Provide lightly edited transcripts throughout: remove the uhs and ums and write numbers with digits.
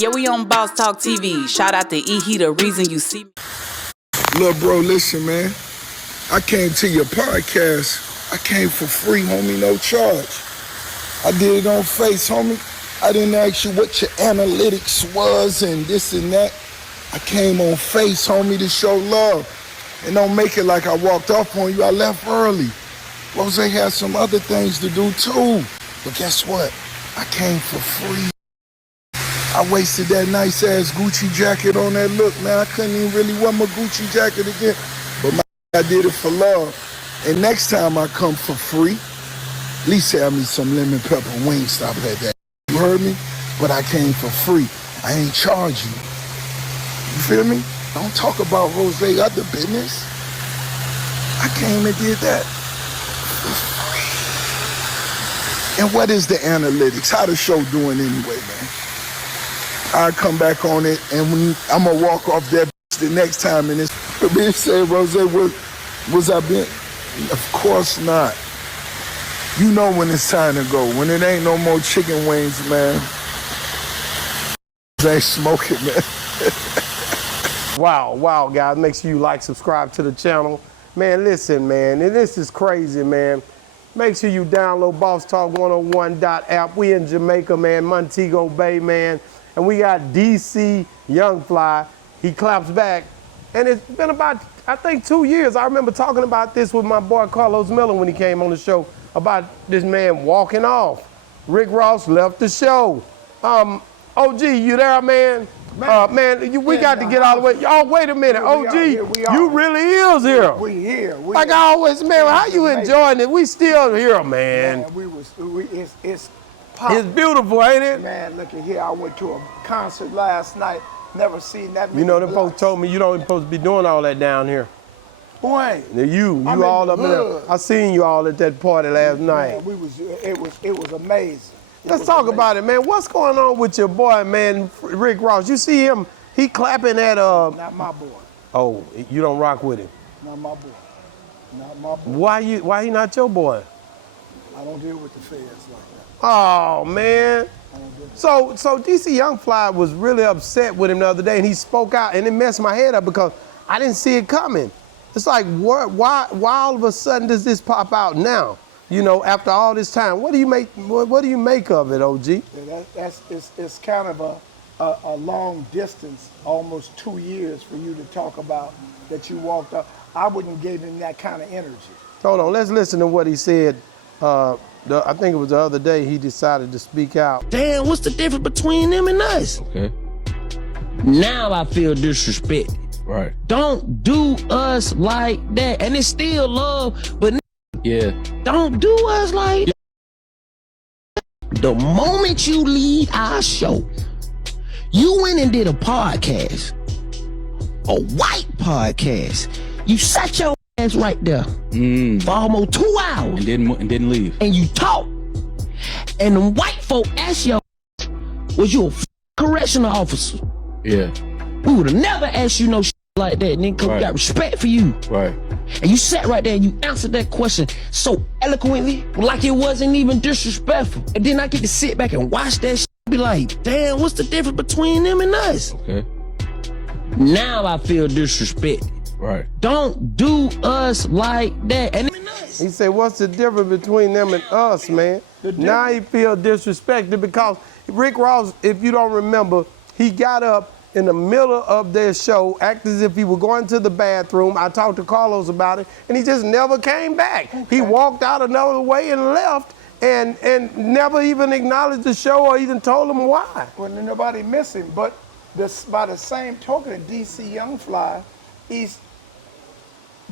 Yeah, we on Boss Talk TV. Shout out to E. He the reason you see me. Look, bro, listen, man. I came to your podcast. I came for free, homie, no charge. I did it on Face, homie. I didn't ask you what your analytics was and this and that. I came on Face, homie, to show love. And don't make it like I walked off on you. I left early. Rose had some other things to do too. But guess what? I came for free. I wasted that nice ass Gucci jacket on that look, man. I couldn't even really wear my Gucci jacket again. But I did it for love. And next time I come for free, at least have me some lemon pepper Wingstop at that. You heard me? But I came for free. I ain't charge you. You feel me? Don't talk about Rose other business. I came and did that for free. And what is the analytics? How the show doing anyway, man? I'll come back on it, and I'm going to walk off that the next time. And it's bitch say, Rose, was I being? Of course not. You know when it's time to go. When it ain't no more chicken wings, man. They smoking, man. Wow, guys. Make sure you like, subscribe to the channel. Man, listen, man, and this is crazy, man. Make sure you download Boss Talk 101.app. We in Jamaica, man, Montego Bay, man. And we got DC Young Fly. He claps back. And it's been about, I think, 2 years. I remember talking about this with my boy Carlos Miller when he came on the show about this man walking off. Rick Ross left the show. OG, you there, man? We got to get all the way. Oh, wait a minute, OG, you really is here. We here. Like I always, man, how you enjoying it? We still here, man. It's beautiful, ain't it? Man, look at here. I went to a concert last night. Never seen that many. You know, them folks told me you don't supposed to be doing all that down here. Boy, you all up in there. I seen you all at that party last night. It was amazing. Let's talk about it, man. What's going on with your boy, man, Rick Ross? You see him? He clapping at Not my boy. Oh, you don't rock with him? Not my boy. Not my boy. Why he not your boy? I don't deal with the feds like that. Oh man. So DC Young Fly was really upset with him the other day, and he spoke out, and it messed my head up because I didn't see it coming. It's like, why all of a sudden does this pop out now? You know, after all this time, what do you make of it, OG? Yeah, it's kind of a long distance, almost 2 years for you to talk about that you walked up. I wouldn't give him that kind of energy. Hold on, let's listen to what he said. I think it was the other day he decided to speak out. Damn, what's the difference between them and us? Okay. Now I feel disrespected. Right. Don't do us like that. And it's still love, but yeah, don't do us like that. The moment you leave our show, you went and did a podcast, a white podcast. You sat your ass right there for almost 2 hours and didn't leave. And you talk. And the white folk asked you, was you a correctional officer? Yeah. We would have never asked you no shit like that, and then we got respect for you. Right. And you sat right there and you answered that question so eloquently, like it wasn't even disrespectful. And then I get to sit back and watch that shit and be like, damn, what's the difference between them and us? Okay. Now I feel disrespected. Right. Don't do us like that. And he said, what's the difference between them and us, man? Now he feel disrespected because Rick Ross, if you don't remember, he got up in the middle of their show, acted as if he was going to the bathroom. I talked to Carlos about it, and he just never came back. Okay. He walked out another way and left, and never even acknowledged the show or even told them why. Well, nobody missed him, but by the same token, DC Young Fly, he's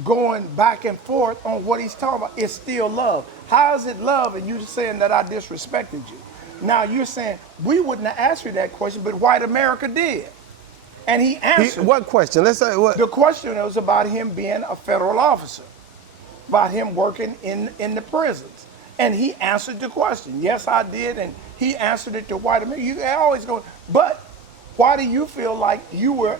going back and forth on what he's talking about. It's still love. How is it love? And you're saying that I disrespected you. Now you're saying we wouldn't have asked you that question, but white America did. And he answered. What question? Let's say what? The question was about him being a federal officer, about him working in the prisons. And he answered the question. Yes, I did. And he answered it to white America. You always go, but why do you feel like you were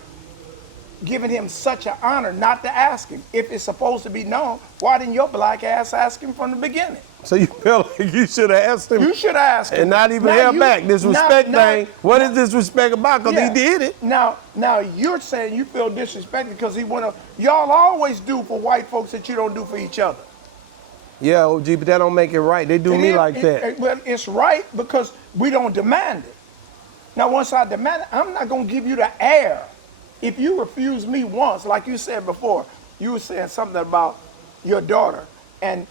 giving him such an honor not to ask him? If it's supposed to be known, why didn't your black ass ask him from the beginning? So you feel like you should have asked him You should ask him. and not even held back. Disrespect thing. What is disrespect about? Because he did it. Now you're saying you feel disrespected because he wanna. Y'all always do for white folks that you don't do for each other. Yeah, OG, but that don't make it right. They do me like that. Well, it's right because we don't demand it. Now, once I demand it, I'm not gonna give you the air. If you refuse me once, like you said before, you were saying something about your daughter and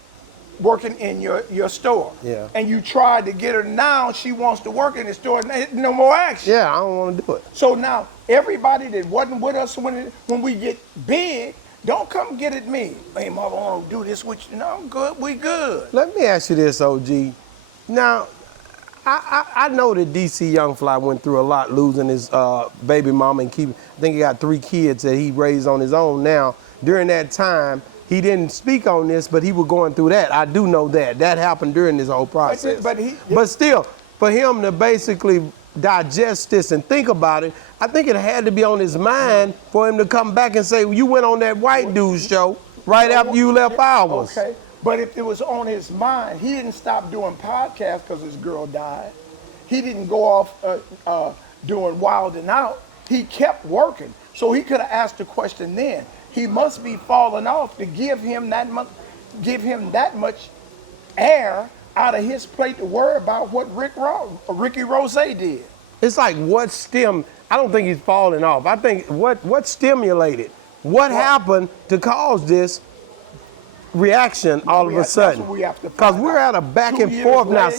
working in your store. Yeah. And you tried to get her. Now she wants to work in the store. No more action. Yeah, I don't want to do it. So now everybody that wasn't with us when we get big, don't come get at me. Hey, mother, I want to do this with you. No, I'm good. We good. Let me ask you this, OG. Now, I know that DC Young Fly went through a lot losing his baby mama and I think he got 3 kids that he raised on his own now. During that time, he didn't speak on this, but he was going through that. I do know that. That happened during this whole process. But still, for him to basically digest this and think about it, I think it had to be on his mind for him to come back and say, well, you went on that white dude show right after you left ours. Okay, but if it was on his mind, he didn't stop doing podcasts because his girl died. He didn't go off doing Wild and Out. He kept working. So he could have asked the question then. He must be falling off to give him that much air out of his plate to worry about what Ricky Rose did. It's like I don't think he's falling off. I think what stimulated, what happened to cause this reaction all of a sudden? Because we're at a back and forth now.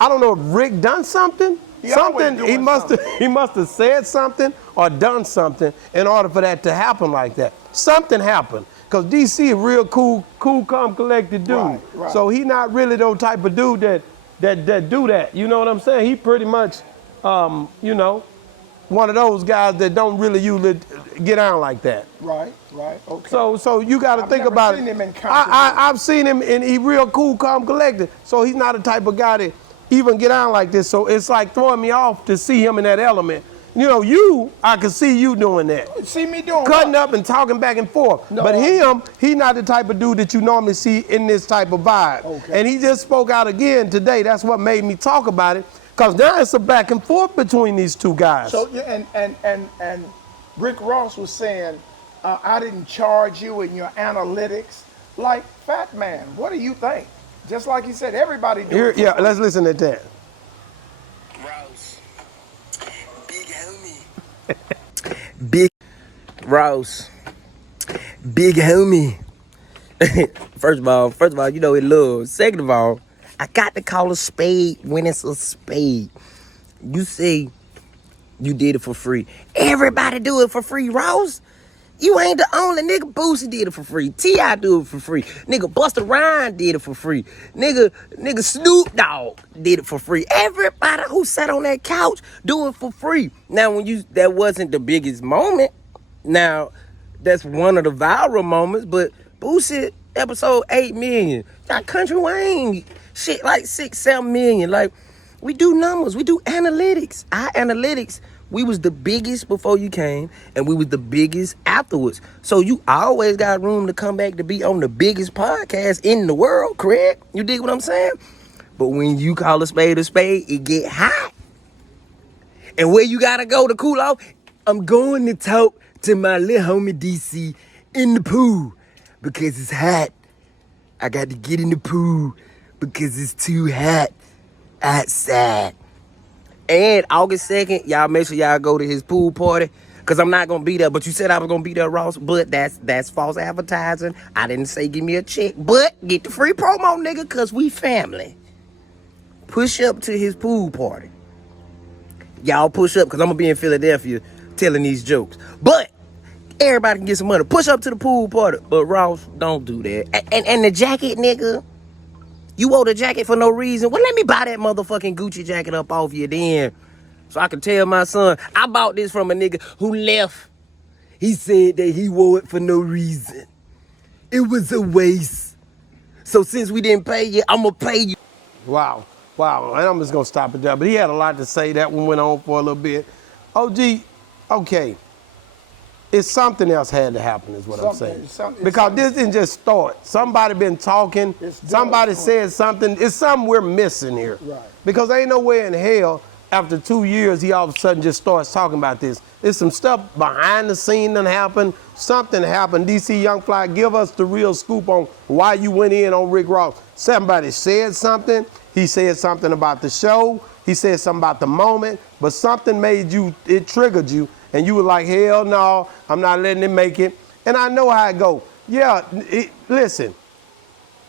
I don't know if Rick done something. He must have said something or done something in order for that to happen like that. Something happened. Because DC a real cool, calm, collected dude. Right. So he not really no type of dude that do that. You know what I'm saying? He pretty much, one of those guys that don't really usually get down like that. Right, okay. So you got to think about it. I've seen him and he real cool, calm, collected. So he's not the type of guy that even get down like this. So it's like throwing me off to see him in that element. You know, I can see you doing that. See me doing cutting what? up and talking back and forth. No, but he not the type of dude that you normally see in this type of vibe. Okay. And he just spoke out again today. That's what made me talk about it. Because now it's a back and forth between these two guys. So, and Rick Ross was saying, I didn't charge you in your analytics. Like, Fat Man, what do you think? Just like he said, everybody do it. Yeah, let's listen to that. Ross, big homie. Big Ross, big homie. First of all, you know it love. Second of all, I got to call a spade when it's a spade. You say you did it for free. Everybody do it for free, Ross. You ain't the only nigga. Boosie did it for free. T.I. do it for free. Nigga Busta Rhymes did it for free. Nigga Snoop Dogg did it for free. Everybody who sat on that couch do it for free. Now, that wasn't the biggest moment. Now, that's one of the viral moments, but Boosie, episode 8 million. Got Country Wayne, shit like 6-7 million. Like, we do numbers. We do analytics. Our analytics, we was the biggest before you came, and we was the biggest afterwards. So you always got room to come back to be on the biggest podcast in the world, correct? You dig what I'm saying? But when you call a spade, it get hot. And where you gotta go to cool off? I'm going to talk to my little homie DC in the pool because it's hot. I got to get in the pool because it's too hot outside. And August 2nd, y'all make sure y'all go to his pool party because I'm not going to be there. But you said I was going to be there, Ross. But that's false advertising. I didn't say give me a check. But get the free promo, nigga, because we family. Push up to his pool party. Y'all push up because I'm going to be in Philadelphia telling these jokes. But everybody can get some money. Push up to the pool party. But Ross, don't do that. And the jacket, nigga. You wore the jacket for no reason. Well, let me buy that motherfucking Gucci jacket up off you then. So I can tell my son, I bought this from a nigga who left. He said that he wore it for no reason. It was a waste. So since we didn't pay you, I'm going to pay you. Wow. And I'm just going to stop it there. But he had a lot to say. That one went on for a little bit. OG, okay. It's something else had to happen, is what I'm saying. Something- Because this didn't just start. Somebody been talking. It's done. Somebody said something. It's something we're missing here. Right. Because ain't no way in hell after 2 years he all of a sudden just starts talking about this. There's some stuff behind the scene that happened. Something happened. DC Young Fly, give us the real scoop on why you went in on Rick Ross. Somebody said something. He said something about the show. He said something about the moment. But something made you, it triggered you. And you were like, hell no, I'm not letting it make it. And I know how it go. Yeah, listen.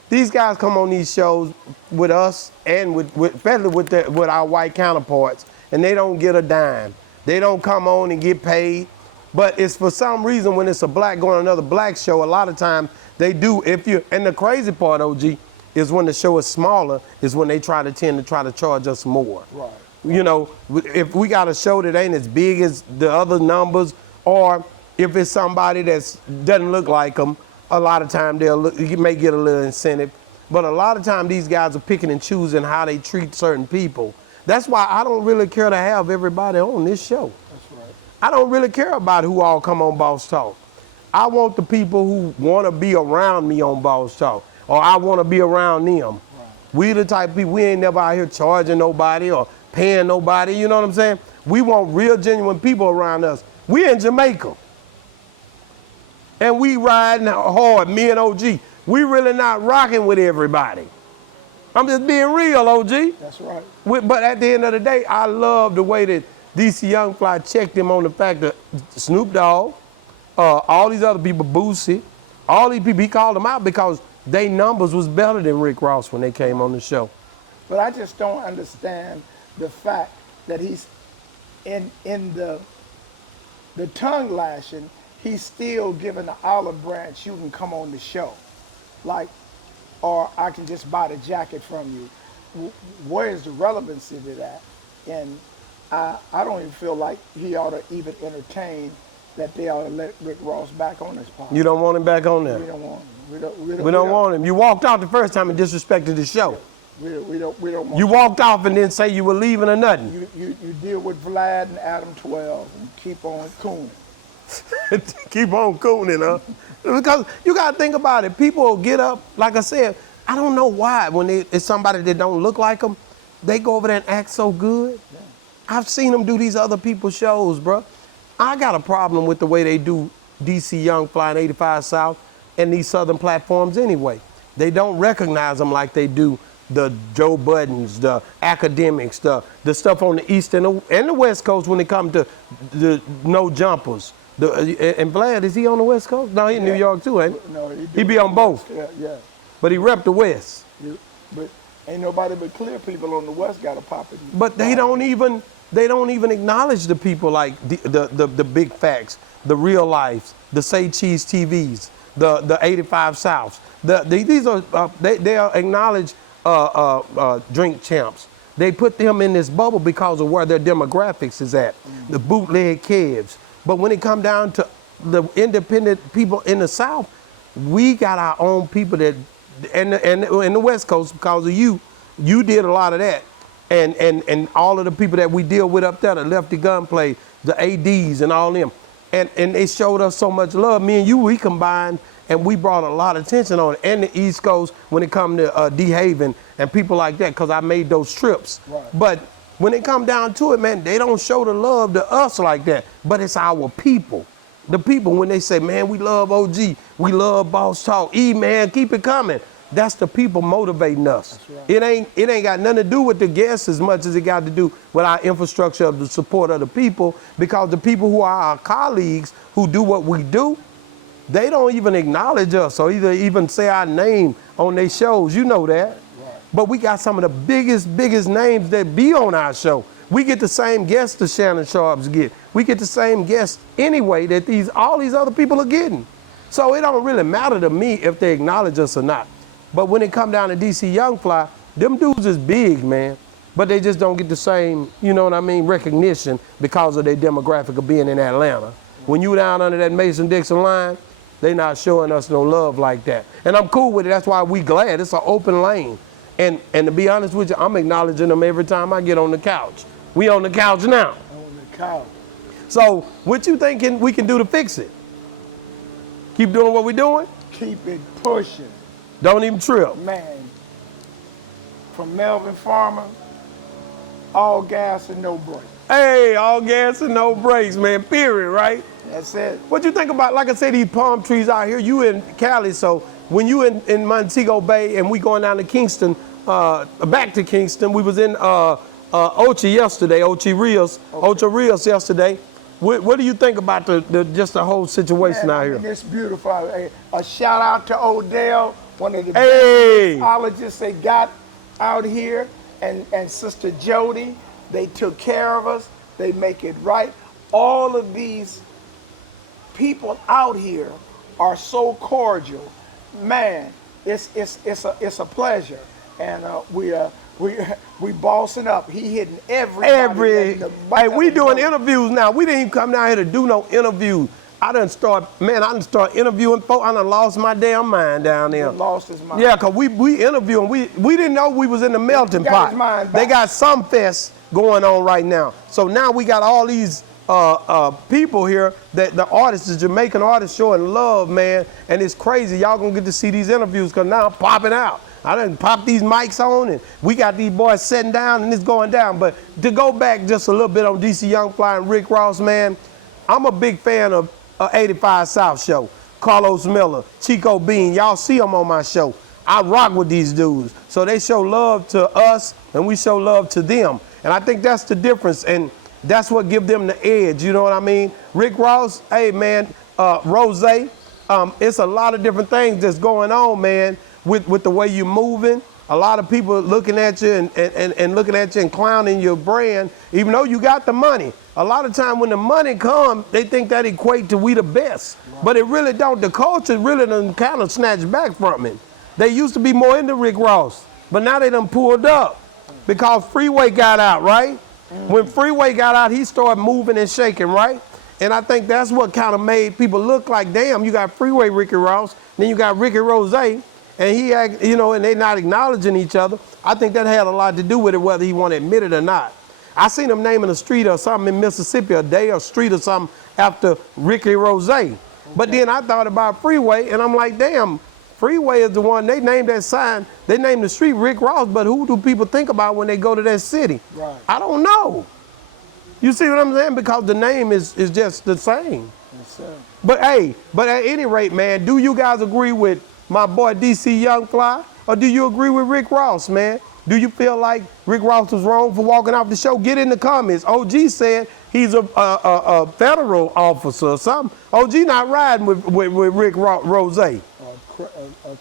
These guys come on these shows with us and especially with our white counterparts, and they don't get a dime. They don't come on and get paid. But it's for some reason when it's a black going on another black show, a lot of times they do. And the crazy part, OG, is when the show is smaller, is when they tend to charge us more. Right. You know, if we got a show that ain't as big as the other numbers, or if it's somebody that doesn't look like them, a lot of time you may get a little incentive. But a lot of time these guys are picking and choosing how they treat certain people. That's why I don't really care to have everybody on this show. That's right. I don't really care about who all come on Boss Talk. I want the people who want to be around me on Boss Talk, or I want to be around them. Right. We the type of people, we ain't never out here charging nobody or paying nobody, you know what I'm saying? We want real, genuine people around us. We in Jamaica. And we riding hard, me and OG. We really not rocking with everybody. I'm just being real, OG. That's right. But at the end of the day, I love the way that DC Young Fly checked him on the fact that Snoop Dogg, all these other people, Boosie, all these people, he called them out because their numbers was better than Rick Ross when they came on the show. But I just don't understand the fact that he's in the tongue lashing, he's still giving the olive branch, you can come on the show. Like, or I can just buy the jacket from you. Where is the relevancy to that? And I don't even feel like he ought to even entertain that they ought to let Rick Ross back on his podcast. You don't want him back on there? We don't want him. We don't want him. You walked out the first time and disrespected the show. We don't want You walked off and didn't say you were leaving or nothing. You deal with Vlad and Adam 12 and keep on cooning. Keep on cooning, huh? Because you got to think about it. People will get up, like I said, I don't know why. When it's somebody that don't look like them, they go over there and act so good. Yeah. I've seen them do these other people's shows, bro. I got a problem with the way they do DC Young Fly and 85 South and these southern platforms anyway. They don't recognize them like they do the Joe Buddens, the academics, the stuff on the East and the West Coast when it comes to the no jumpers. And Vlad, is he on the West Coast? No, he in New York too, ain't he? No, he be on both. Yeah. But he rep the West. But ain't nobody but clear people on the West got a pop it. But they don't even acknowledge the people like the big facts, the real lives, the Say Cheese TVs, the 85 Souths. These are they are acknowledged drink champs. They put them in this bubble because of where their demographics is at, the bootleg Kevs. But when it come down to the independent people in the South, we got our own people that, and the West Coast, because of you did a lot of that. And all of the people that we deal with up there, the Lefty Gunplay, the ADs and all them. And they showed us so much love. Me and you, we combined and we brought a lot of attention on it. And the East Coast when it come to D-Haven and people like that, because I made those trips. Right. But when it come down to it, man, they don't show the love to us like that. But it's our people. The people, when they say, man, we love OG, we love Boss Talk, man, keep it coming. That's the people motivating us. Right. It ain't got nothing to do with the guests as much as it got to do with our infrastructure of the support of the people, because the people who are our colleagues who do what we do, they don't even acknowledge us or even say our name on their shows. You know that. Right. But we got some of the biggest names that be on our show. We get the same guests the Shannon Sharps get. We get the same guests anyway that all these other people are getting. So it don't really matter to me if they acknowledge us or not. But when it come down to DC Young Fly, them dudes is big, man. But they just don't get the same, you know what I mean, recognition because of their demographic of being in Atlanta. When you down under that Mason-Dixon line, they not showing us no love like that. And I'm cool with it. That's why we glad. It's an open lane. And to be honest with you, I'm acknowledging them every time I get on the couch. We on the couch now. On the couch. So what you thinking we can do to fix it? Keep doing what we're doing. Keep it pushing. Don't even trip. Man, from Melvin Farmer, all gas and no brakes. Hey, all gas and no brakes, man, period, right? That's it. What you think about, like I said, these palm trees out here? You in Cali, so when you in Montego Bay and we going down to Kingston, back to Kingston, we was in Ocho yesterday, Ocho Rios yesterday. What do you think about just the whole situation out here? It's beautiful. A shout out to Odell, one of the Hey. best psychologists they got out here, and Sister Jody. They took care of us. They make it right. All of these people out here are so cordial. Man, it's a pleasure, and we bossing up. He hitting everybody. Hey, we doing interviews now. We didn't even come down here to do no interviews. I done start interviewing folks. I done lost my damn mind down there. He lost his mind. Yeah, cause we interviewing. We didn't know we was in the melting He got pot. his mind back. They got some fest going on right now. So now we got all these people here, that the artists, the Jamaican artists showing love, man. And it's crazy. Y'all gonna get to see these interviews cause now I'm popping out. I done popped these mics on and we got these boys sitting down and it's going down. But to go back just a little bit on DC Young Fly and Rick Ross, man, I'm a big fan of 85 South show. Carlos Miller, Chico Bean, y'all see them on my show. I rock with these dudes. So they show love to us and we show love to them. And I think that's the difference, and that's what give them the edge, you know what I mean? Rick Ross, hey man, Rose, it's a lot of different things that's going on, man, with the way you're moving. A lot of people looking at you and looking at you and clowning your brand, even though you got the money. A lot of time when the money comes, they think that equate to we the best. Right. But it really don't. The culture really done kind of snatched back from it. They used to be more into Rick Ross, but now they done pulled up because Freeway got out, right? When Freeway got out, he started moving and shaking, right? And I think that's what kind of made people look like, damn, you got Freeway Ricky Ross, then you got Ricky Rose, and he, and they not acknowledging each other. I think that had a lot to do with it, whether he want to admit it or not. I seen him naming a street or something in Mississippi, a day or street or something after Ricky Rose. But then I thought about Freeway, and I'm like, damn, Freeway is the one, they named that sign, they named the street Rick Ross, but who do people think about when they go to that city? Right. I don't know. You see what I'm saying? Because the name is just the same. Yes, sir. But hey, at any rate, man, do you guys agree with my boy DC Young Fly, or do you agree with Rick Ross, man? Do you feel like Rick Ross was wrong for walking off the show? Get in the comments. OG said he's a federal officer or something. OG not riding with Rick Rose.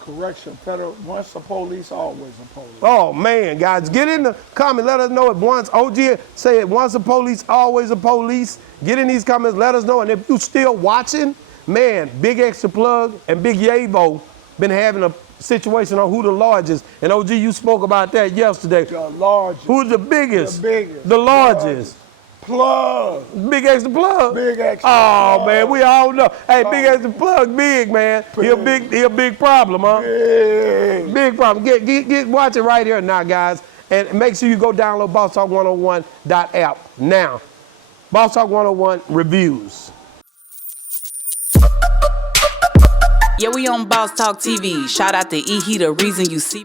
Correction, federal, once a police, always a police. Oh man, guys, get in the comments. Let us know if once OG said once a police, always a police. Get in these comments, let us know. And if you still watching, man, Big Extra Plug and Big Yavo been having a situation on who the largest. And OG, you spoke about that yesterday. The largest. Who's the biggest? The biggest. The largest. Plug. Big Extra Plug. Big Extra Oh Plug. man, we all know. Hey, Big Extra Plug, big man. He a big problem, huh? Big problem. Get watch it right here now, guys. And make sure you go download BossTalk101.app now. Boss Talk 101 reviews. Yeah, we on Boss Talk TV. Shout out to E. He the reason you see me.